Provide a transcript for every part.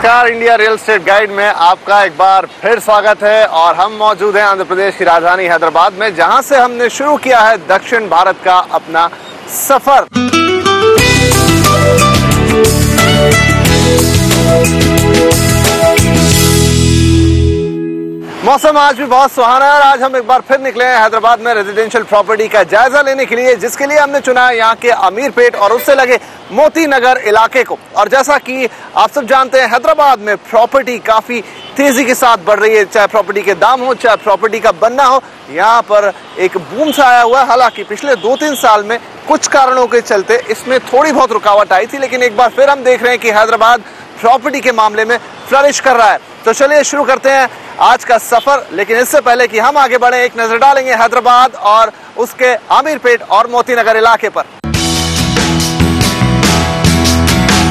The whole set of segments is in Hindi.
नमस्कार, इंडिया रियल एस्टेट गाइड में आपका एक बार फिर स्वागत है। और हम मौजूद हैं आंध्र प्रदेश की राजधानी हैदराबाद में, जहां से हमने शुरू किया है दक्षिण भारत का अपना सफर। मौसम आज भी बहुत सुहाना है और आज हम एक बार फिर निकले हैं हैदराबाद में रेजिडेंशियल प्रॉपर्टी का जायजा लेने के लिए, जिसके लिए हमने चुना है यहाँ के अमीरपेट और उससे लगे मोती नगर इलाके को। और जैसा कि आप सब जानते हैं, हैदराबाद में प्रॉपर्टी काफी तेजी के साथ बढ़ रही है, चाहे प्रॉपर्टी के दाम हो, चाहे प्रॉपर्टी का बनना हो। यहाँ पर एक बूम सा आया हुआ है। हालांकि पिछले 2-3 साल में कुछ कारणों के चलते इसमें थोड़ी बहुत रुकावट आई थी, लेकिन एक बार फिर हम देख रहे हैं कि हैदराबाद प्रॉपर्टी के मामले में फ्लरिश कर रहा है। तो चलिए शुरू करते हैं आज का सफर। लेकिन इससे पहले कि हम आगे बढ़े, एक नजर डालेंगे हैदराबाद और उसके अमीरपेट और मोती नगर इलाके पर।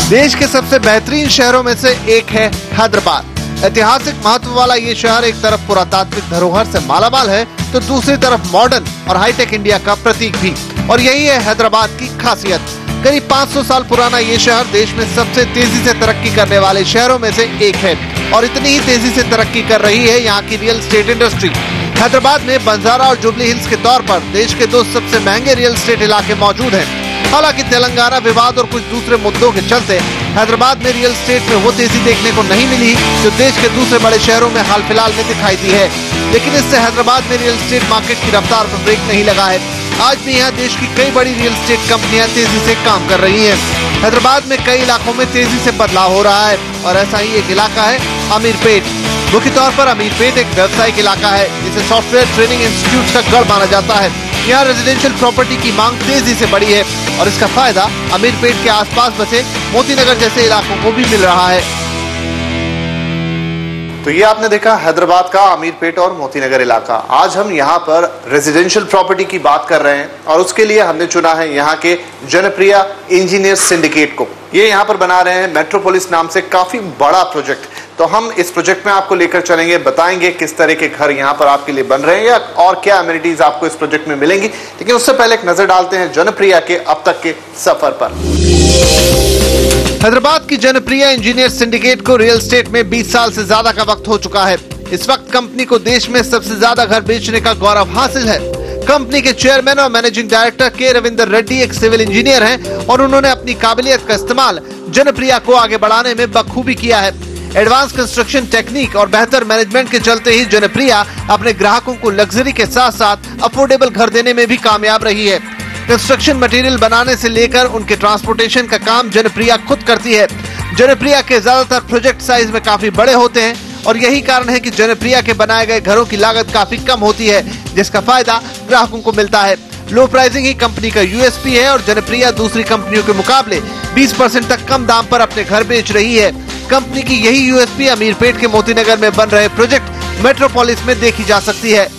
देश के सबसे बेहतरीन शहरों में से एक है हैदराबाद। ऐतिहासिक महत्व वाला ये शहर एक तरफ पुरातात्विक धरोहर से मालामाल है, तो दूसरी तरफ मॉडर्न और हाईटेक इंडिया का प्रतीक भी। और यही है हैदराबाद की खासियत। करीब 500 साल पुराना ये शहर देश में सबसे तेजी से तरक्की करने वाले शहरों में से एक है और इतनी ही तेजी से तरक्की कर रही है यहाँ की रियल एस्टेट इंडस्ट्री। हैदराबाद में बंजारा और जुबली हिल्स के तौर पर देश के 2 सबसे महंगे रियल एस्टेट इलाके मौजूद हैं। हालांकि तेलंगाना विवाद और कुछ दूसरे मुद्दों के चलते हैदराबाद में रियल एस्टेट में वो तेजी देखने को नहीं मिली जो देश के दूसरे बड़े शहरों में हाल फिलहाल में दिखाई दी है। लेकिन इससे हैदराबाद में रियल एस्टेट मार्केट की रफ्तार पर ब्रेक नहीं लगा है। आज भी यहाँ देश की कई बड़ी रियल एस्टेट कंपनियां तेजी से काम कर रही हैं। हैदराबाद में कई इलाकों में तेजी से बदलाव हो रहा है और ऐसा ही एक इलाका है अमीरपेट। मुख्य तौर पर अमीरपेट एक व्यावसायिक इलाका है जिसे सॉफ्टवेयर ट्रेनिंग इंस्टीट्यूट का गढ़ माना जाता है। यहाँ रेजिडेंशियल प्रॉपर्टी की मांग तेजी से बढ़ी है और इसका फायदा अमीरपेट के आसपास बसे मोती नगर जैसे इलाकों को भी मिल रहा है। तो ये आपने देखा हैदराबाद का अमीरपेट और मोती नगर इलाका। आज हम यहाँ पर रेजिडेंशियल प्रॉपर्टी की बात कर रहे हैं और उसके लिए हमने चुना है यहाँ के जनप्रिय इंजीनियर सिंडिकेट को। ये यहाँ पर बना रहे हैं मेट्रोपोलिस नाम से काफी बड़ा प्रोजेक्ट। तो हम इस प्रोजेक्ट में आपको लेकर चलेंगे, बताएंगे किस तरह के घर यहाँ पर आपके लिए बन रहे हैं या और क्या अमेनिटीज आपको इस प्रोजेक्ट में मिलेंगी। लेकिन उससे पहले एक नजर डालते हैं जनप्रिय के अब तक के सफर पर। हैदराबाद की जनप्रिय इंजीनियर सिंडिकेट को रियल एस्टेट में 20 साल से ज्यादा का वक्त हो चुका है। इस वक्त कंपनी को देश में सबसे ज्यादा घर बेचने का गौरव हासिल है। कंपनी के चेयरमैन और मैनेजिंग डायरेक्टर के रविंदर रेड्डी एक सिविल इंजीनियर हैं और उन्होंने अपनी काबिलियत का इस्तेमाल जनप्रिय को आगे बढ़ाने में बखूबी किया है। एडवांस कंस्ट्रक्शन टेक्निक और बेहतर मैनेजमेंट के चलते ही जनप्रिय अपने ग्राहकों को लग्जरी के साथ साथ अफोर्डेबल घर देने में भी कामयाब रही है। कंस्ट्रक्शन मटेरियल बनाने से लेकर उनके ट्रांसपोर्टेशन का काम जनप्रिय खुद करती है। जनप्रिय के ज्यादातर प्रोजेक्ट साइज में काफी बड़े होते हैं और यही कारण है कि जनप्रिय के बनाए गए घरों की लागत काफी कम होती है, जिसका फायदा ग्राहकों को मिलता है। लो प्राइसिंग ही कंपनी का यूएसपी है और जनप्रिय दूसरी कंपनियों के मुकाबले 20% तक कम दाम पर अपने घर बेच रही है। कंपनी की यही यूएसपी अमीरपेट के मोती नगर में बन रहे प्रोजेक्ट मेट्रोपोलिस में देखी जा सकती है।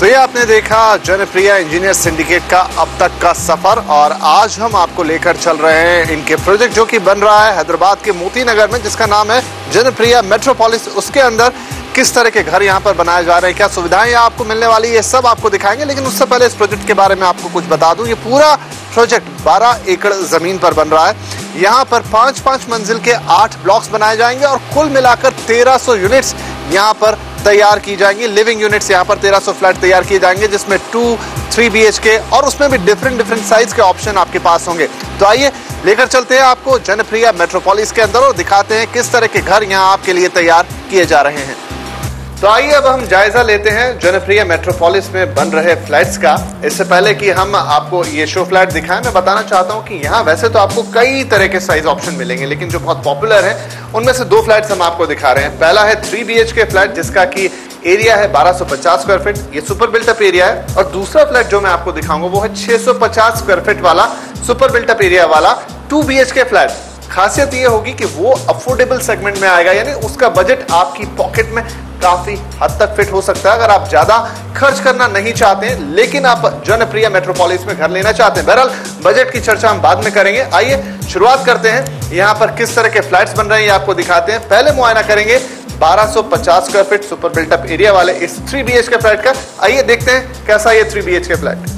तो ये आपने देखा जनप्रिय इंजीनियर सिंडिकेट का अब तक का सफर और आज हम आपको लेकर चल रहे हैं इनके प्रोजेक्ट जो कि बन रहा है हैदराबाद के मोती नगर में, जिसका नाम है जनप्रिय मेट्रोपोलिस। उसके अंदर किस तरह के घर यहाँ पर बनाए जा रहे हैं, क्या सुविधाएं यहाँ आपको मिलने वाली है, ये सब आपको दिखाएंगे। लेकिन उससे पहले इस प्रोजेक्ट के बारे में आपको कुछ बता दूं। ये पूरा प्रोजेक्ट 12 एकड़ जमीन पर बन रहा है। यहाँ पर 5-5 मंजिल के 8 ब्लॉक्स बनाए जाएंगे और कुल मिलाकर 1300 यूनिट्स यहाँ पर तैयार की जाएंगी। लिविंग यूनिट्स यहाँ पर 1300 फ्लैट तैयार किए जाएंगे, जिसमें 2-3 BHK और उसमें भी डिफरेंट साइज के ऑप्शन आपके पास होंगे। तो आइए लेकर चलते हैं आपको जनप्रिय मेट्रोपोलिस के अंदर और दिखाते हैं किस तरह के घर यहाँ आपके लिए तैयार किए जा रहे हैं। तो आइए अब हम जायजा लेते हैं जनप्रिय मेट्रोपोलिस में बन रहे फ्लैट्स का। इससे पहले कि हम आपको ये शो फ्लैट दिखाएं, मैं बताना चाहता हूं कि यहाँ वैसे तो आपको कई तरह के साइज ऑप्शन मिलेंगे, लेकिन जो बहुत पॉपुलर हैं उनमें से 2 फ्लैट्स हम आपको दिखा रहे हैं। पहला है 3 BHK फ्लैट जिसका की एरिया है 1250 स्क्वायर फीट, ये सुपर बिल्टअप एरिया है। और दूसरा फ्लैट जो मैं आपको दिखाऊंगा वो है 650 स्क्वायर फीट वाला सुपर बिल्टअप एरिया वाला 2 BHK फ्लैट। खासियत ये होगी कि वो अफोर्डेबल सेगमेंट में आएगा, यानी उसका बजट आपकी पॉकेट में काफी हद तक फिट हो सकता है अगर आप ज्यादा खर्च करना नहीं चाहते हैं लेकिन आप जनप्रिय मेट्रोपोलिस में घर लेना चाहते हैं। बहरहाल बजट की चर्चा हम बाद में करेंगे। आइए शुरुआत करते हैं, यहाँ पर किस तरह के फ्लैट्स बन रहे हैं ये आपको दिखाते हैं। पहले मुआयना करेंगे 1250 square feet super built up area वाले इस 3 BHK फ्लैट का। आइए देखते हैं कैसा ये 3 BHK फ्लैट।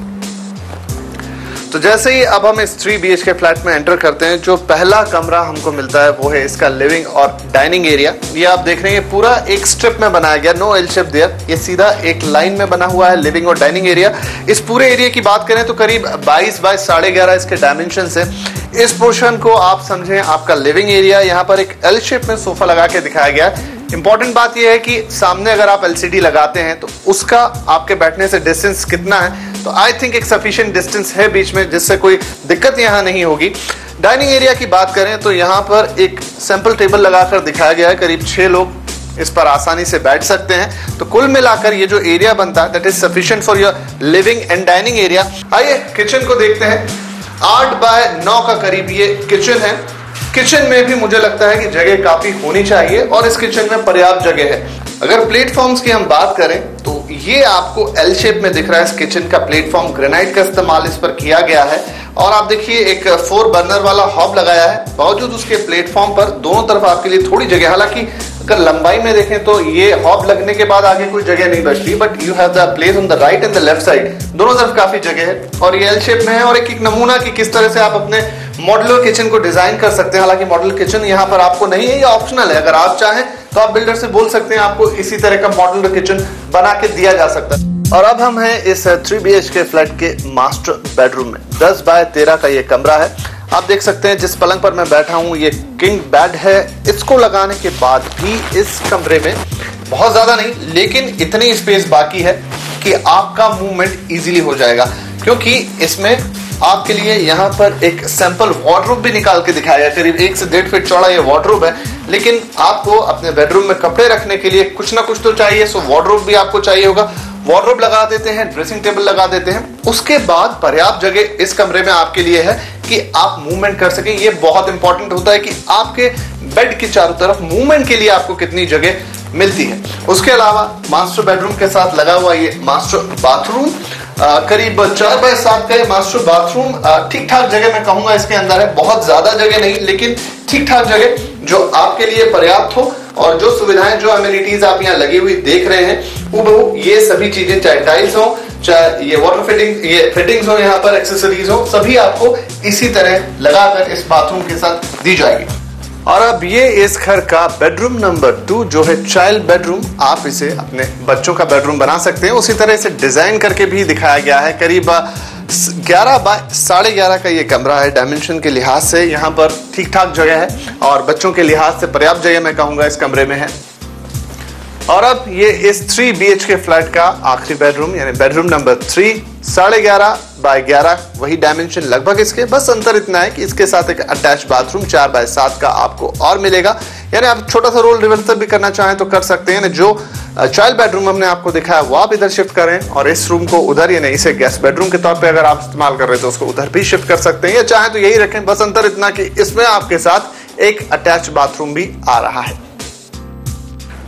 तो जैसे ही अब हम इस 3 BHK फ्लैट में एंटर करते हैं, जो पहला कमरा हमको मिलता है वो है इसका लिविंग और डाइनिंग एरिया। ये आप देख रहे हैं पूरा एक स्ट्रिप में बनाया गया, नो एल शेप देयर, ये सीधा एक लाइन में बना हुआ है लिविंग और डाइनिंग एरिया। इस पूरे एरिया की बात करें तो करीब 22 बाय 11.5 इसके डायमेंशन है। इस पोर्शन को आप समझें आपका लिविंग एरिया। यहाँ पर एक एल शेप में सोफा लगा के दिखाया गया है। इंपॉर्टेंट बात यह है कि सामने अगर आप LCD लगाते हैं तो उसका आपके बैठने से डिस्टेंस कितना है, तो आई थिंक एक सफिशिएंट डिस्टेंस है बीच में, जिससे कोई दिक्कत यहाँ नहीं होगी। डाइनिंग एरिया की बात करें तो यहाँ पर एक सैंपल टेबल लगाकर दिखाया गया है, करीब 6 लोग इस पर आसानी से बैठ सकते हैं। तो कुल मिलाकर ये जो एरिया बनता है that is sufficient for your living and dining area. आइए किचन को देखते हैं। 8 बाय 9 का करीब ये किचन है। किचन में भी मुझे लगता है कि जगह काफी होनी चाहिए और इस किचन में पर्याप्त जगह है। अगर प्लेटफॉर्म्स की हम बात करें तो ये आपको एल शेप में दिख रहा है। इस किचन का प्लेटफॉर्म ग्रेनाइट का इस्तेमाल इस पर किया गया है और आप देखिए एक 4 बर्नर वाला हॉब लगाया है। बावजूद उसके प्लेटफॉर्म पर दोनों तरफ आपके लिए थोड़ी जगह, हालांकि अगर लंबाई में देखें तो ये हॉब लगने के बाद आगे कोई जगह नहीं बचती, but you have the place on the right and the left side, दोनों तरफ काफी जगह है और ये एल शेप में है। और एक नमूना कि किस तरह से आप अपने मॉड्यूलर किचन को डिजाइन कर सकते हैं। हालांकि मॉड्यूलर किचन यहाँ पर आपको नहीं है, ये ऑप्शनल है। अगर आप चाहें तो आप बिल्डर से बोल सकते हैं, आपको इसी तरह का मॉड्यूलर किचन बना के दिया जा सकता है। और अब हम हैं इस 3 BHK फ्लैट के मास्टर बेडरूम में। 10 बाय 13 का ये कमरा है। आप देख सकते हैं जिस पलंग पर मैं बैठा हूं ये किंग बेड है। इसको लगाने के बाद भी इस कमरे में बहुत ज्यादा नहीं लेकिन इतनी स्पेस बाकी है कि आपका मूवमेंट इजीली हो जाएगा, क्योंकि इसमें आपके लिए यहाँ पर एक सैंपल वार्डरोब भी निकाल के दिखाया है। करीब 1 से 1.5 फीट चौड़ा ये वार्डरोब है, लेकिन आपको अपने बेडरूम में कपड़े रखने के लिए कुछ ना कुछ तो चाहिए, सो वार्डरोब भी आपको चाहिए होगा। वार्डरोब लगा देते हैं, ड्रेसिंग टेबल लगा देते हैं। उसके बाद पर्याप्त जगह इस कमरे में आपके लिए है कि आप मूवमेंट कर सकें। ये बहुत इंपॉर्टेंट होता है कि आपके बेड के चारों तरफ मूवमेंट के लिए आपको कितनी जगह मिलती है। उसके अलावा मास्टर बेडरूम के साथ लगा हुआ ये मास्टर बाथरूम, करीब 4 बाय 7 का ये मास्टर बाथरूम ठीक ठाक जगह मैं कहूंगा इसके अंदर है। बहुत ज्यादा जगह नहीं लेकिन ठीक ठाक जगह जो आपके लिए पर्याप्त हो। और जो सुविधाएं, जो अमेनिटीज आप यहाँ लगी हुई देख रहे हैं, वो ये सभी चीजें, चाहे टाइल्स हो, चाहे ये वाटर फिटिंग, ये फिटिंग्स हो, यहाँ पर एक्सेसरीज हो, सभी आपको इसी तरह लगाकर इस बाथरूम के साथ दी जाएगी। और अब ये इस घर का बेडरूम नंबर 2 जो है चाइल्ड बेडरूम। आप इसे अपने बच्चों का बेडरूम बना सकते हैं। उसी तरह इसे डिजाइन करके भी दिखाया गया है। करीब 11 बाय 11.5 का ये कमरा है। डायमेंशन के लिहाज से यहाँ पर ठीक ठाक जगह है और बच्चों के लिहाज से पर्याप्त जगह मैं कहूंगा इस कमरे में है। और अब ये इस 3 BHK फ्लैट का आखिरी बेडरूम यानी बेडरूम नंबर 3, 11.5 बाय 11, वही डायमेंशन लगभग इसके, बस अंतर इतना है कि इसके साथ एक अटैच बाथरूम 4 बाय 7 का आपको और मिलेगा। यानी आप छोटा सा रोल रिवर्सल भी करना चाहें तो कर सकते हैं। जो चाइल्ड बेडरूम हमने आपको दिखाया वो आप इधर शिफ्ट करें और इस रूम को उधर, यानी इसे गेस्ट बेडरूम के तौर पे अगर आप इस्तेमाल कर रहे हैं तो उसको उधर भी शिफ्ट कर सकते हैं, या चाहें तो यही रखें। बस अंतर इतना कि इसमें आपके साथ एक अटैच बाथरूम भी आ रहा है।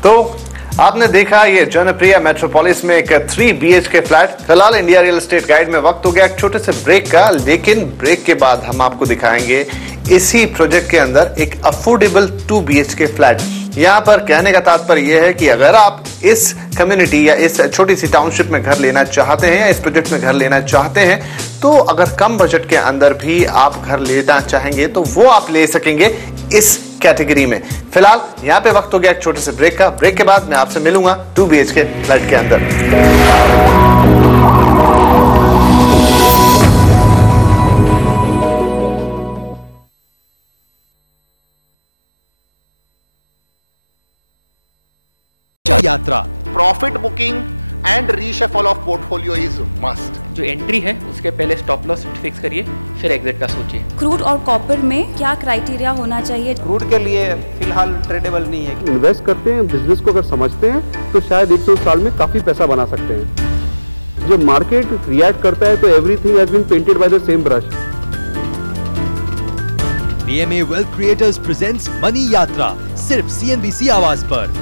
तो आपने देखा ये जनप्रिय मेट्रोपोलिस में एक 3 BHK फ्लैट। फिलहाल इंडिया रियल एस्टेट गाइड में वक्त हो गया एक छोटे से ब्रेक का, लेकिन ब्रेक के बाद हम आपको दिखाएंगे इसी प्रोजेक्ट के अंदर एक अफोर्डेबल 2 BHK फ्लैट। यहाँ पर कहने का तात्पर्य यह है कि अगर आप इस कम्युनिटी या इस छोटी सी टाउनशिप में घर लेना चाहते हैं या इस प्रोजेक्ट में घर लेना चाहते हैं, तो अगर कम बजट के अंदर भी आप घर लेना चाहेंगे तो वो आप ले सकेंगे इस कैटेगरी में। फिलहाल यहाँ पे वक्त हो गया एक छोटे से ब्रेक का। ब्रेक के बाद मैं आपसे मिलूंगा 2 BHK फ्लैट के अंदर। यात्रा profit booking and reshuffle of portfolio is must. जो एंट्री है उसके पहले स्टॉप लॉस फिक्स करिए, फिर एग्जिट का सोचिए। क्रूड और कॉपर में क्या क्राइटेरिया होना चाहिए? क्रूड के लिए फिलहाल ट्रेडेबल नहीं है। इन्वेस्ट करते हैं, बिजनेस को अगर समझते हैं तो शायद 100 साल में काफी पैसा बना सकते हैं। जब मार्केट रिएक्ट करता है तो everything has been painted by the same brush. BMA wealth creators presents money Yatra, सिर्फ CNBC आवाज पर।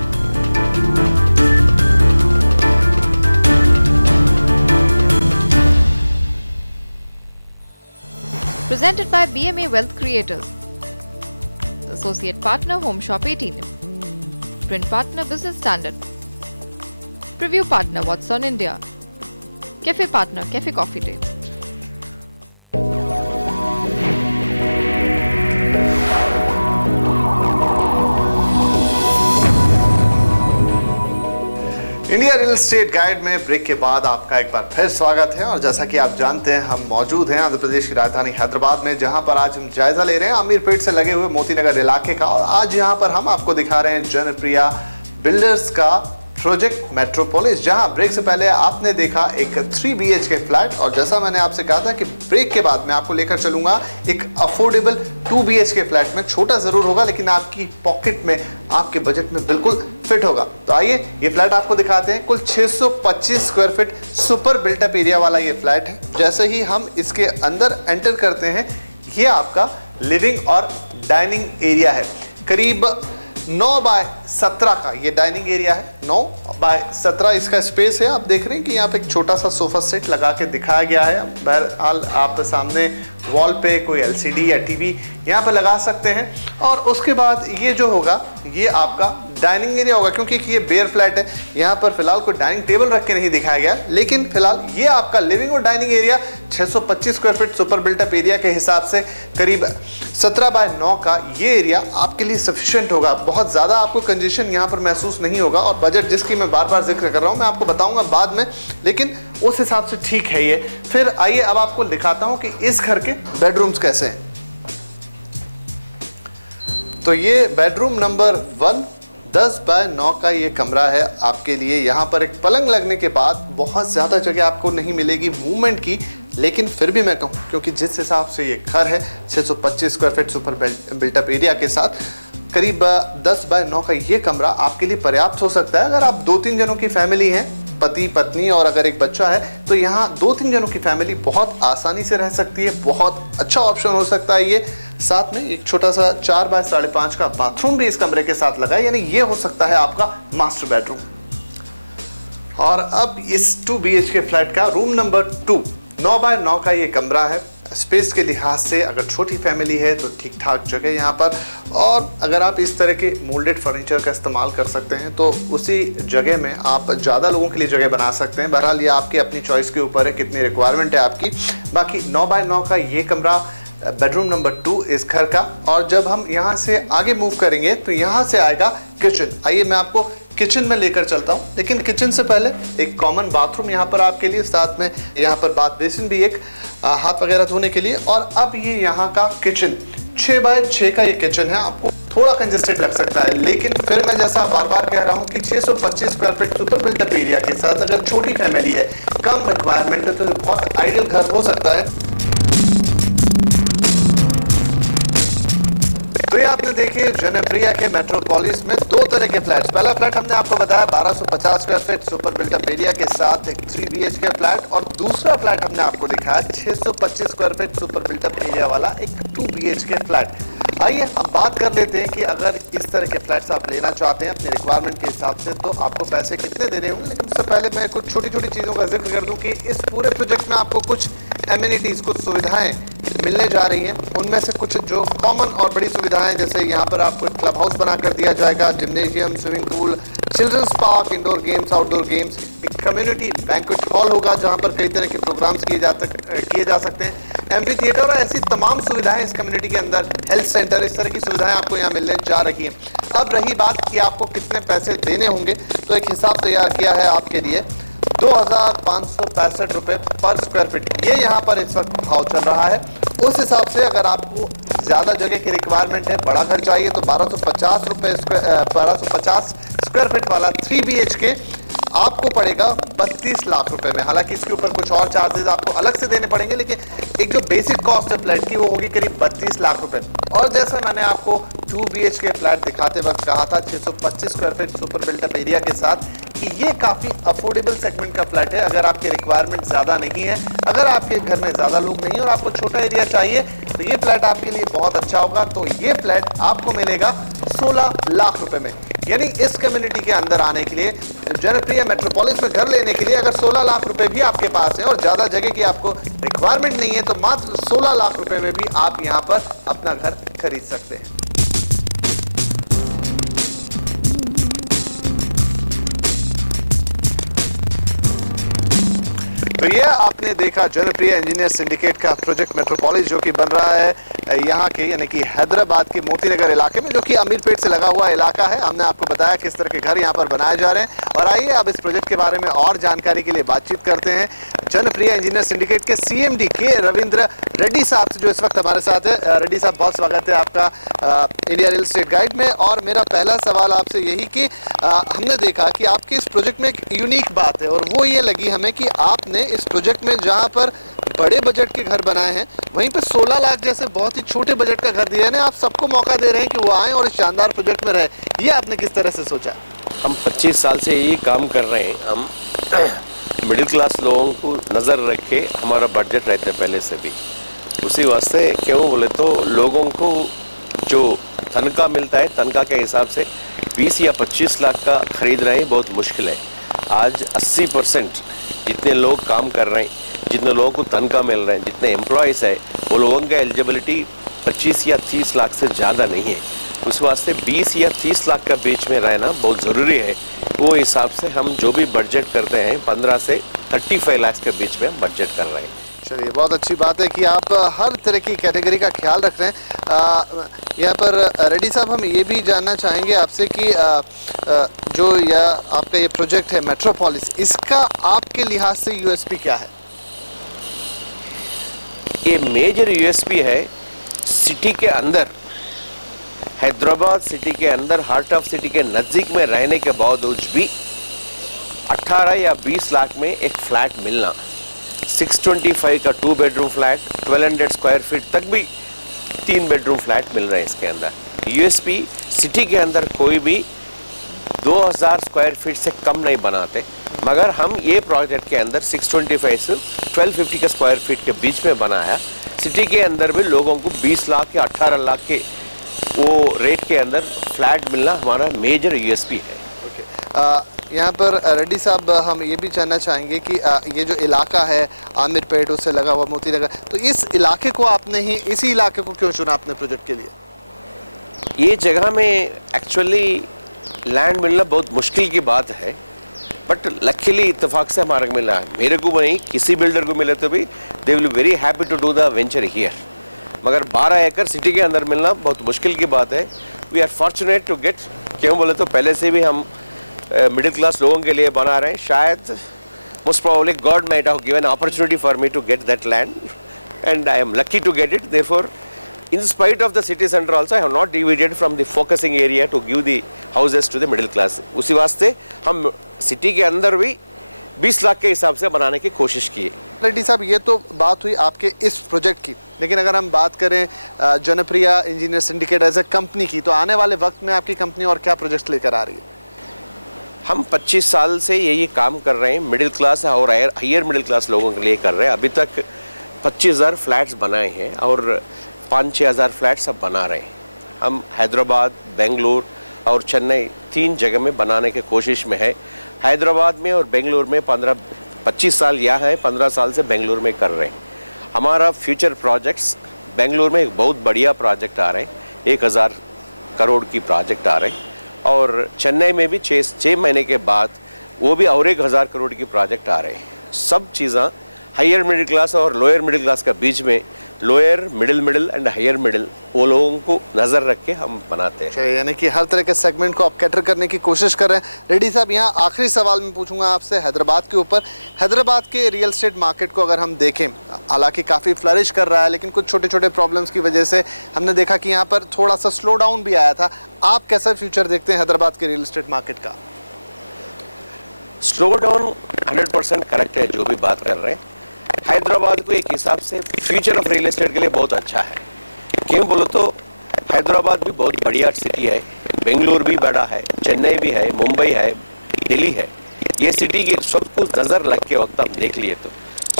Presented by BMA Wealth Creators. Associate Partner Home Shop 18. Print Partner Business Standard. Preview Partner What's on India. Cafe Partner Cafe Coffee Day. India real estate guide में ब्रेक के बाद आपका एक बार फिर स्वागत है। और जैसा कि आप जानते हैं, हम मौजूद हैं आंध्र प्रदेश की राजधानी हैदराबाद में, जहां पर आज हम जायजा ले रहे हैं अमीरपेट से लगे हुए मोती नगर इलाके का। और आज यहां पर हम आपको दिखा रहे हैं जनप्रिया बिल्डर्स का प्रोजेक्ट मेट्रोपोलिस, जहां ब्रेक से पहले आपने देखा एक 3 BHK फ्लैट। और जैसा मैंने आपसे कहा था कि ब्रेक के बाद मैं आपको लेकर चलूंगा एक अफोर्डेबल 2 BHK फ्लैट में। छोटा जरूर होगा लेकिन आपकी पॉकेट में, आपके बजट में बिल्कुल फिट होगा। तो आइए ये फ्लैट आपको दिखाते हैं। कुल 625 square feet super built up area वाला ये फ्लैट है। जैसे ही हम इसके अंदर एंटर करते हैं, ये आपका लिविंग और डाइनिंग एरिया है। करीब 9x17 का ये डाइनिंग एरिया है। 9x17 इसका स्पेस है। आप देख रहे हैं कि यहाँ पे एक छोटा सा सोफा सेट लगा के दिखाया गया है। बहरहाल आप सामने वॉल पे कोई LCD या TV यहाँ पे लगा सकते हैं। और उसके बाद ये जो होगा, ये आपका डाइनिंग एरिया होगा, क्योंकि ये बेयर फ्लैट है। यहाँ पर फिलहाल कोई डाइनिंग टेबल रख के नहीं दिखाया गया, लेकिन फिलहाल ये आपका लिविंग और dining area 625 square feet super built up area के हिसाब से करीब 17x9 का ये एरिया आपके लिए सफिशिएंट होगा। बहुत ज़्यादा आपको कंजेशन यहाँ पर महसूस नहीं होगा। और बजट जिसकी मैं बार बार जिक्र कर रहा हूँ, मैं आपको बताऊँगा बाद में, लेकिन उस हिसाब से ठीक है ये। फिर आइए अब आपको दिखाता हूँ कि इस घर के बेडरूम्स कैसे हैं। तो ये बेडरूम नंबर 1 10x9 का ये कमरा है आपके लिए। यहाँ पर एक पलंग लगने के बाद बहुत ज़्यादा जगह आपको नहीं मिलेगी मूवमेंट की, लेकिन फिर भी मैं कहूँ, क्योंकि जिस हिसाब से ये घर है 625 square feet super built up area के साथ, करीब 10x9 का ये कमरा आपके लिए पर्याप्त हो सकता है। अगर आप 2-3 जनों की फैमिली हैं, पति पत्नी और अगर एक बच्चा है, तो यहाँ 2-3 जनों की फैमिली बहुत आसानी से रह सकती है। बहुत अच्छा ऑप्शन हो सकता है ये। साथ में एक छोटा सा 4x5.5 का बाथरूम भी इस कमरे के साथ लगा है, यानी ये हो सकता है आपका मास्टर बेडरूम। और अब इस 2 BHK फ्लैट का रूम नंबर 2 9x9 का ये कमरा है। स्पेस के लिहाज से अगर छोटी फैमिली है तो ठीक ठाक जगह यहाँ पर। और अगर आप इस तरह के मोल्डेड फर्नीचर का इस्तेमाल कर सकते हैं तो उसी जगह में आप ज़्यादा लोगों के लिए जगह बना सकते हैं। बहरहाल ये आपकी अपनी चॉइस के ऊपर है, कितनी रिक्वायरमेंट है आपकी। बाकी 9x9 का ये कमरा बेडरूम नंबर 2 इस घर का। और जब हम यहाँ से आगे मूव करेंगे तो यहाँ से आएगा किचन। आइए मैं आपको किचन में लेकर चलता हूँ, लेकिन किचन से पहले एक कॉमन बाथरूम यहाँ पर आपके लिए, साथ में यहाँ पर बाथ बेसिन भी एक हाथ वगैरह धोने के लिए। और अब ये यहाँ का किचन 6x6 का ये किचन है। आपको थोड़ा कंजेस्टेड लग सकता है, लेकिन फिर मैं जैसा बार बार कह रहा हूँ कि 625 square feet super built up area के साथ अगर छोटी फैमिली है, कम रिक्वायरमेंट है, तो बहुत आइडियल घर हो सकता है। तो ये आपने देखे जनप्रिया के मेट्रोपोलिस में 2 तरह के फ्लैट्स। पहला फ्लैट हमने आपको बताया 1250 square feet super built up area के साथ एक 3 BHK फ्लैट। और दूसरा फ्लैट हमने आपको दिखाया 625 square feet super built up area वाला एक 2 BHK फ्लैट। आइए अब बात कर लेते हैं कि अगर इस तरह के फ्लैट्स आप लेना चाहते हैं अपने रिक्वायरमेंट के हिसाब से, तो आपको पैसे कितने देने होंगे। लेकिन उससे पहले मैं कुछ छोटी छोटी चीज़ों का जिक्र कर दूं कि इस पूरे प्रोजेक्ट में आपको कुछ एमिनिटीज़, कुछ सुविधाएं मिलने जा रही हैं। उनमें से कुछ जो कॉमन और बड़ी सुविधाएं, जैसे यहाँ पर आपको एक क्लब हाउस बना कर दिया जाएगा, gymnasium, swimming pool, children's park, indoor games, outdoor games, एक कम्युनिटी बैंक्वेट हॉल होगा जहाँ पर कई तरह के प्रोग्राम्स किए जा सकते हैं, एम्फी थिएटर और ऐसी तमाम सुविधाएं इस कम्युनिटी के अंदर, हेल्थ सेंटर, इस तरह की सुविधाएं आपको यहाँ मिलने जा रही हैं। अब रही बात कि आपको कितने पैसे देने होंगे, तो एक हिसाब तैयार किया है आपके लिए 2565 रुपये पर स्क्वायर फीट। ये यहाँ पर इस वक्त भाव चल रहा है। उस हिसाब से अगर आपको ज़्यादा जगह की रिक्वायरमेंट है, बड़ा घर चाहिए, तो 1250 स्क्वायर फीट वाला 3 BHK आपको पड़ेगा 32 लाख रुपए में। हालांकि इसके ऊपर कुछ और चार्जेस आपको अलग से देने पड़ेंगे, लेकिन एक जो बेसिक कॉस्ट है फ्लैट की वो होगी करीब 32 लाख रुपए। और जैसा मैंने आपको 2 BHK फ्लैट दिखाते वक्त कहा था 625 square feet super built up area के साथ, कि ये काफ़ी अफोर्डेबल सेगमेंट का फ्लैट है। अगर आपकी रिक्वायरमेंट ज़्यादा नहीं है, अगर आपके घर में ज़्यादा लोग नहीं और आपको छोटा एरिया चाहिए, तो ये फ्लैट आपके लिए बहुत अच्छा होगा। तो ये फ्लैट आपको मिलेगा 16 लाख रुपए में। यानी इस कम्युनिटी के अंदर आने के लिए, जनप्रिया मेट्रोपोलिस में घर लेने के लिए अगर 16 लाख रुपए भी आपके पास है और ज़्यादा जगह की आपको रिक्वायरमेंट नहीं है, तो मात्र 16 लाख रुपए में भी आप यहाँ पर अपना घर खरीद सकते हैं। तो ये आप आपने देखा जनप्रिय इंजीनियर सिंडिकेट का प्रोजेक्ट मेट्रोपोलिस जो कि बन रहा है यहाँ के यानी कि हैदराबाद के मोती नगर इलाके में, जो कि अमीरपेट से लगा हुआ इलाका है। हमने आपको बताया किस तरह के घर यहाँ पर बनाए जा रहे हैं। और आइए अब इस प्रोजेक्ट के बारे में और जानकारी के लिए बातचीत करते हैं जनप्रिय इंजीनियर सिंडिकेट के CMD के रविंद्र रेड्डी साहब से, जो इस वक्त हमारे साथ है। रेड्डी साहब, बहुत स्वागत है आपका इंडिया रियल एस्टेट गाइड में। और मेरा पहला सवाल आपसे यही कि हमने देखा कि आपके इस प्रोजेक्ट में एक यूनिक बात है, और वो ये लगी हमें कि आपने इस प्रोजेक्ट में जहां पर बड़े बजट के घर बनाए हैं, वहीं पर 16 लाख जैसे बहुत ही छोटे बजट का घर दिया है। आप सबको मौका दे रहे हैं कि वो आएँ और इस शानदार प्रोजेक्ट में रहे। ये आपने किस तरह से सोचा? हम 25 साल से यही काम कर रहे हैं। हम मिडिल क्लास लोगों को नज़र रख के हमारा बजट रहता है पहले से भी। उसी वास्ते क्यों बोले तो लोगों को जो तनख्वाह मिलता है, तनख्वाह के हिसाब से 20 या 25 लाख का खरीद रहे हैं बहुत मुश्किल है। आज 80% जितने लोग काम कर रहे हैं, जितने लोगों को तनख्वाह मिल रहे हैं, जितने एम्प्लॉयज़ है, वो लोगों का एलिजिबिलिटी 25 या 30 लाख से ज़्यादा नहीं है। उस वास्ते 20 या 30 लाख का बीच में रहना बहुत ज़रूरी है। वो हिसाब से हम जो भी बजट करते हैं 15 से 35 लाख के बीच में हम बजट कर रहे हैं। चलिए, बहुत अच्छी बात है कि आप हर तरह की कैटेगरी का ख्याल रख रहे हैं। यहाँ पर रेड्डी साहब, हम ये भी जानना चाहेंगे आपसे कि जो यह आपका ये प्रोजेक्ट है मेट्रोपोलिस, इसका आपके लिहाज से USP क्या है? ये मेजर USP है सिटी के अंदर, हैदराबाद सिटी के अंदर, हार्ट ऑफ सिटी के नज़दीक में रहने के बावजूद भी 18 या 20 लाख में एक फ्लैट मिलना। 625 का 2 बेडरूम फ्लैट, 1200 स्क्वायर फीट तक भी 3 बेडरूम फ्लैट मिल रहे हैं इसके अंदर। USP सिटी के अंदर कोई भी 2000 स्क्वायर फीट से कम नहीं बनाते, मगर हम ये प्रोजेक्ट के अंदर 625 से 1250 का स्क्वायर फीट के बीच में बनाया। सिटी के अंदर भी लोगों को 20 लाख या 18 लाख के वो रेट के अंदर फ्लैट मिलना हमारा मेजर USP है। यहाँ पर रेड्डी साहब, हम ये भी जानना चाहेंगे कि ये जो इलाका है आमिरपेट, उससे लगा हुआ मोती नगर, तो इस इलाके को आपने ही, इसी इलाके को क्यों चुना अपने प्रोजेक्ट के लिए? ये जगह में एक्चुअली लैंड मिलना बहुत मुश्किल की बात है, बट लकीली इत्तेफाक से हमारा मिला है। मेरे को नहीं, किसी बिल्डर को मिले तो भी they will be very happy to do the venture here. मगर 12 एकड़ सिटी के अंदर मिलना बहुत मुश्किल की बात है। We are fortunate to get, क्यों बोले तो पहले से भी हम मिडिल क्लास लोगों के लिए बना रहे हैं। शायद most probably God might have given opportunity for me to get that land and I am lucky to get it. Therefore in spite of the city center also I have not deviated from the focusing area to give the houses to the middle class। उसी वास्ते हम सिटी के अंदर भी 20 लाख के हिसाब से बनाने की कोशिश की। रेड्डी साहब, ये तो बात हुई आपके इस प्रोजेक्ट की, लेकिन अगर हम बात करें Janpriya Engineer Syndicate as a company की, तो आने वाले वक्त में आपकी कंपनी और क्या प्रोजेक्ट लेकर आ रही है? हम 25 साल से यही काम कर रहे हैं, मिडिल क्लास और हायर मिडिल क्लास लोगों के लिए कर रहे हैं। अभी तक 25,000 फ्लैट्स बनाए हैं और 5-6 हज़ार फ्लैट सब बना रहे हैं। हम हैदराबाद, बेंगलुरु और चेन्नई 3 जगह में बनाने की कोशिश में है। हैदराबाद में और बेंगलुरु में 25 साल यहाँ है, 15 साल से बेंगलुरु में कर रहे हैं। हमारा फ्यूचर प्रोजेक्ट्स, बेंगलुरु में एक बहुत बढ़िया प्रोजेक्ट आ रहे हैं, 1000 करोड़ की प्रोजेक्ट आ रहे हैं, और चेन्नई में भी 6 महीने के बाद वो भी और 1000 करोड़ की प्रोजेक्ट आ रहे हैं। सब चीज़ें हायर मिडिल क्लास और लोअर मिडिल क्लास के बीच में, lower middle and higher middle, वो लोगों को नज़र रख के हम बनाते हैं। यानी कि हर तरह के सेगमेंट को आप कैटर करने की कोशिश कर रहे हैं। रेड्डी साहब, यहाँ आखिरी सवाल मैं पूछूंगा आपसे हैदराबाद के ऊपर। हैदराबाद के रियल एस्टेट मार्केट को अगर हम देखें, हालांकि काफ़ी फ्लरिश कर रहा है, लेकिन कुछ छोटे छोटे प्रॉब्लम्स की वजह से हमने देखा कि यहाँ पर थोड़ा सा स्लो डाउन भी आया था। आप कैसा फ्यूचर देखते हैं हैदराबाद के रियल एस्टेट मार्केट का? स्लो डाउन 100% करेक्ट है जो भी बात कर रहे हैं। हैदराबाद को एक हिसाब से फ्यूचर ऑफ रियल एस्टेट के लिए बहुत अच्छा है। क्यों बोलो तो हैदराबाद भी बहुत बढ़िया सिटी है, बेंगलुरु भी बड़ा है, चेन्नई भी है, मुंबई है, दिल्ली है। ये सिटी की सब कुछ नज़र लग के वक्त आप देख लिए तो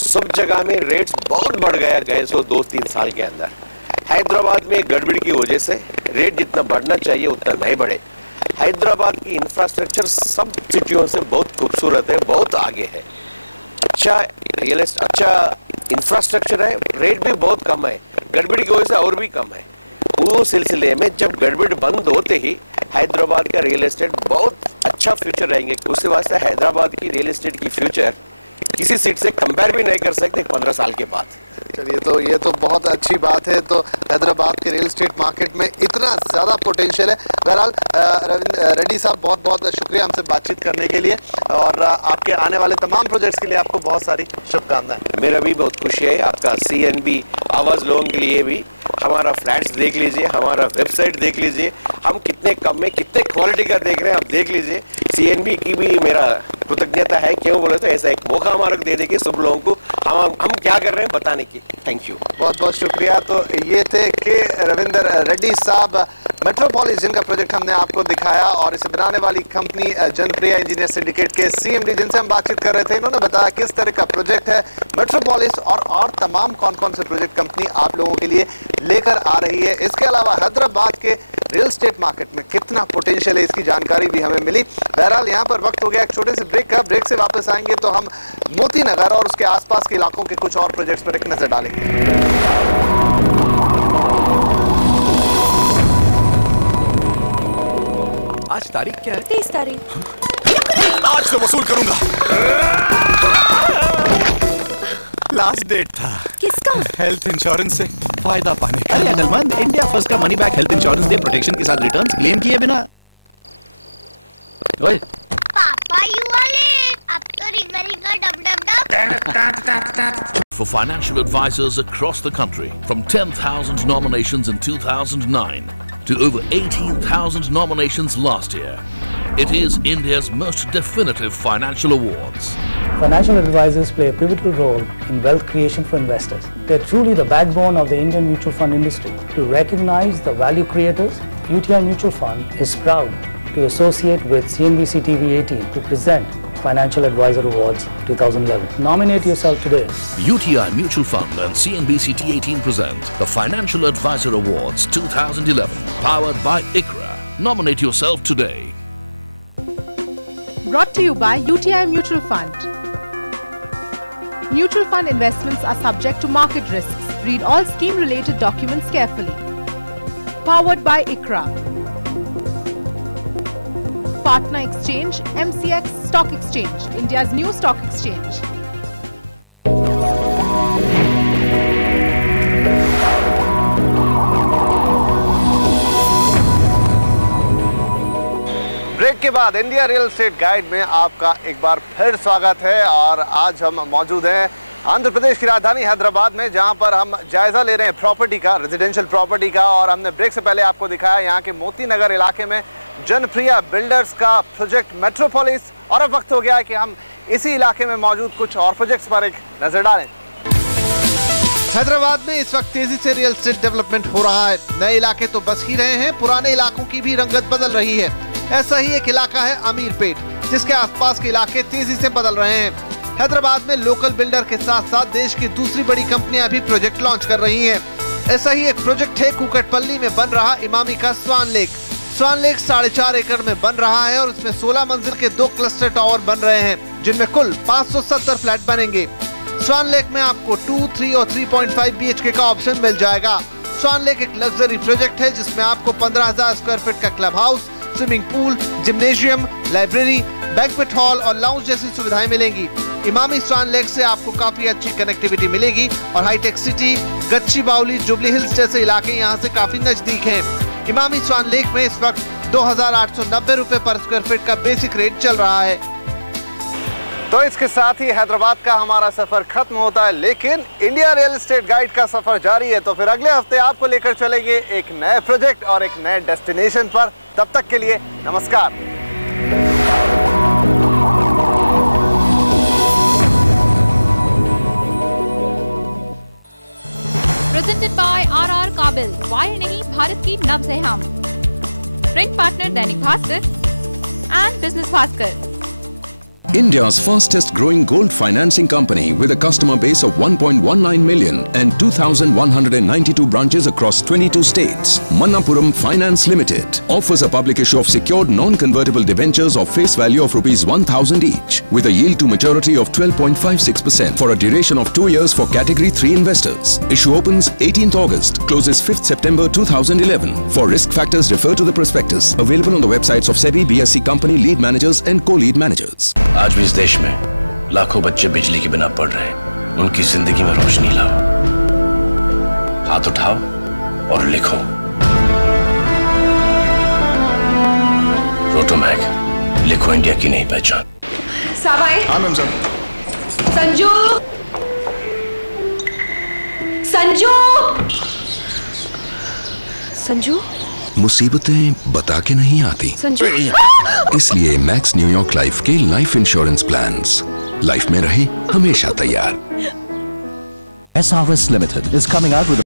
सब जगह में रेट्स बहुत बढ़ गए 2-3 साल के अंदर। हैदराबाद में गड़बड़ी की वजह से रेट जितना बढ़ना चाहिए उतना नहीं बढ़े। हैदराबाद की इंफ्रास्ट्रक्चर सब सिटियों से बहुत खूबसूरत है, बहुत आगे है, अच्छा रियल एस्टेट, अच्छा इंफ्रास्ट्रक्चर है, रेट भी बहुत कम है, गड़बड़ी की वजह से और भी कम है। वो सिलसिले में जब गड़बड़ बंद होते ही हैदराबाद का रियल एस्टेट बहुत अच्छा फ्यूचर रहेंगे। उसके वास्ते हैदराबाद की रियल एस्टेट की फ्यूचर किसी सीट से कंपेयर भी नहीं कर सकते 15 साल के बाद। चलिए, तो ये तो बहुत अच्छी बात है। तो हैदराबाद के रियल एस्टेट मार्केट में इतना ज़्यादा पोटेंशियल है। बहरहाल रेड्डी साहब, बहुत बहुत शुक्रिया हमसे बातचीत करने के लिए, और आपके आने वाले तमाम प्रोजेक्ट्स के लिए आपको बहुत सारी शुभकामनाएं। मेरा भी बहुत खुशी है। आपका CNB आवाज़ लोगों के लिए भी हमारा फ्लैट्स देख लीजिए, हमारा वेबसाइट देख लीजिए, हम कितने कम में कितने क्वालिटी का देख रहे हैं, आप देख लीजिए। CNB की भी मेरा कृतज्ञता है। क्यों बोले तो ऐसा एक मौका हमारे दे देंगे सब लोगों को हम क्या कर रहे हैं बताने की। थैंक यू, बहुत बहुत शुक्रिया। तो ये थे के रविंदर रेड्डी साहब, मेट्रोपोलिस जिनका प्रोजेक्ट हमने आपको दिखाया, और इसे बनाने वाली कंपनी जनप्रिया इंजीनियर सिंडिकेट के CMD जिनसे हम बातचीत कर रहे थे। इन्होंने बताया किस तरह का प्रोजेक्ट है मेट्रोपोलिस, और तमाम कौन कौन से प्रोजेक्ट कंपनी आप लोगों के लिए लेकर आ रही है। इसके अलावा हैदराबाद के रियल एस्टेट मार्केट में कितना पोटेंशियल है, इसकी जानकारी भी हमें मिली। बहरहाल यहाँ पर वक्त हो गया एक छोटे से ब्रेक का। ब्रेक से वापस आएंगे तो हम मोती नगर और उसके आसपास के इलाकों के कुछ और प्रोजेक्ट्स पर एक नजर डालेंगे। आज तारीख क्या है? 30 तारीख। आज तो वसूल करूंगा। लास्ट डेट था। किसका? हेल्थ इंश्योरेंस से फायदा पाने का। अरे अकलमंद, इंडिया फर्स्ट का मनी बैक हेल्थ इंश्योरेंस दे, प्रोटेक्शन के साथ रिटर्न्स क्लेम किए बिना। ओए पापा, यू आर लेट। अब तो रिंग का dub dub dub. For financial advisors across the country, from 10,000 nominations in 2009 to over 18,000 nominations last year, it is India's most definitive financial awards. Financial advisors play a pivotal role in wealth creation for investors. They're truly the backbone of the Indian mutual fund industry. To recognize the value creators, UTI Mutual Fund is proud to associate with CNBC TV 18 to present Financial Advisor Awards 2011. Nominate yourself today. UTI Mutual Fund and CNBC T18 present the Financial Advisor Awards 2011, powered by ICRA. Nominate yourself today. Brought to you by UTI Mutual Fund. Mutual fund investments are subject to market risks. Read all scheme-related documents carefully. Powered by ICRA. Partner Exchange, MCX Stock Exchange, India's new stock exchange. Break के बाद इंडिया रियल एस्टेट गाइड में आपका एक बार फिर स्वागत है, और आज हम मौजूद हैं आंध्र प्रदेश की राजधानी हैदराबाद में, जहां पर हम जायजा ले रहे हैं प्रॉपर्टी का, रेजिडेंशियल प्रॉपर्टी का। और हमने ब्रेक से पहले आपको दिखाया यहाँ के मोती नगर इलाके में जनप्रिया बिल्डर्स का प्रोजेक्ट मेट्रोपोलिस, और अब वक्त हो गया है कि हम इसी इलाके में मौजूद कुछ और प्रोजेक्ट्स पर एक नजर डालें। हैदराबाद में इस वक्त तेजी से रियल एस्टेट डेवलपमेंट हो रहा है। नए इलाके तो बस ही रहे हैं, पुराने इलाकों की भी रंगत बदल रही है। ऐसा ही एक इलाका है अमीरपेट, जिसके आसपास के इलाके तेजी से बदल रहे हैं। हैदराबाद में लोकल बिल्डर के साथ साथ देश की दूसरी बड़ी कंपनियां भी प्रोजेक्ट लॉन्च कर रही हैं। ऐसा ही एक प्रोजेक्ट है कुकटपल्ली में बन रहा इमामी का स्वान लेक। स्वान लेक 4.5 एकड़ में बन रहा है, और इसमें 16 मंजिल के 2 क्लस्टर टावर बन रहे हैं, जिनमें कुल 570 फ्लैट बनेंगे। स्वान लेक में आपको 2, 3 और 3.5 BHK का ऑप्शन मिल जाएगा। स्वान लेक एक लग्जरी प्रोजेक्ट है, जिसमें आपको 15,000 स्क्वायर फीट का club house, swimming pool, gymnasium, library, banquet hall और लाउंज जैसी सुविधाएं मिलेंगी। इमामी स्वान लेक से आपको काफी अच्छी कनेक्टिविटी मिलेगी, और हाईटेक सिटी, गच्ची बाउली, जुबली हिल्स जैसे इलाके यहाँ से काफी नजदीक हैं। इमामी स्वान लेक में इस वक्त 2,890 रुपए पर स्क्वायर फीट का बेसिक रेट चल रहा है। तो इसके साथ ही हैदराबाद का हमारा सफर खत्म होता है, लेकिन इंडिया रियल एस्टेट गाइड का सफर जारी है। तो फिर अगले हफ्ते आपको लेकर चलेंगे एक नए प्रोजेक्ट और एक नए डेस्टिनेशन पर। तब तक के लिए नमस्कार। Presented by RR काबिल, वायर नहीं भारत की नब्ज है हम। Print partner Dainik Bhaskar and business Bhaskar. India's fastest growing gold financing company with a customer base of 1.19 million and 2,192 branches across 22 states. Manappuram Finance Limited offers a public issue of secured non-convertible debentures of face value of ₹1,000 each with a yield to maturity of 12.56% for a duration of 2 years for Category 3 investors. Issue opens 18th August, closes 5th September 2011. For risk factors, refer to the prospectus available on the websites of SEBI, BSE Company, lead managers and co-lead managers. आज भी इस देश में लाखों बच्चे बिजली के बिना पढ़ रहे हैं, उनकी जिंदगी में रोशनी लाओ। हाथ उठाओ और लिखो। रोटोमैक, लिखो इंडिया की नई पहचान। साबाई। हाँ मैम सर। संजू, संजू, संजू। मुसीबतें बता के नहीं आती, संजू। इसलिए मैक्स न्यूयॉर्क लाइफ के लाइफ इंश्योरेंस प्लान्स लाइफ में रहे हमेशा तैयार। SRS Limited is coming out with a